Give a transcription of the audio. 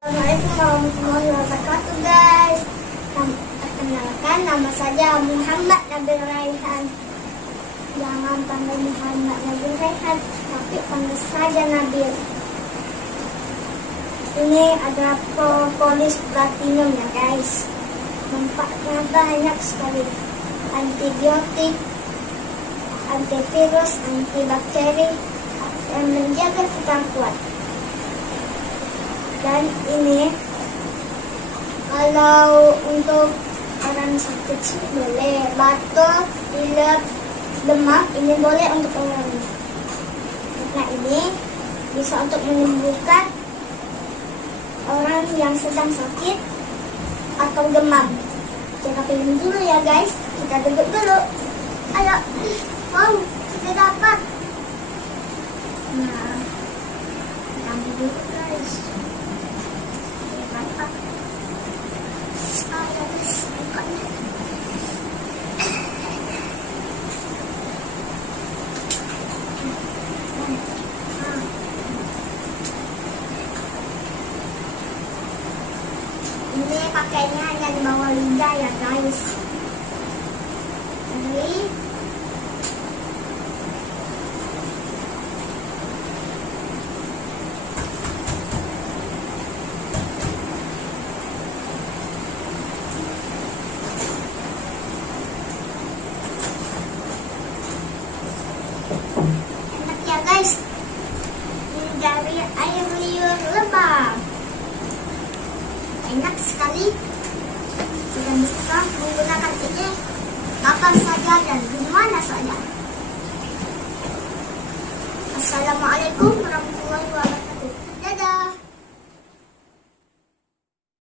Assalamualaikum warahmatullahi wabarakatuh guys. Perkenalkan, nama saya Muhammad Nabil Raihan. Jangan panggil Muhammad Nabil Raihan, tapi panggil saja Nabil. Ini adalah propolis platinum ya guys. Manfaatnya banyak sekali. Antibiotik, antivirus, antibakteri, dan menjaga kita kuat. Dan ini kalau untuk orang sakit sih boleh, batuk, pilek, demam ini boleh untuk orang. Nah ini bisa untuk menyembuhkan orang yang sedang sakit atau demam. Kita pilih dulu ya guys, kita duduk dulu. Ayo, wow, kita dapat. Nah, kita duduk guys. Ini pakainya hanya di bawah lidah ya guys. Ini enak ya guys. Ini dari air liur lebah. Enak sekali. Kita bisa menggunakan ini kapan saja dan di mana saja. Assalamualaikum warahmatullahi wabarakatuh.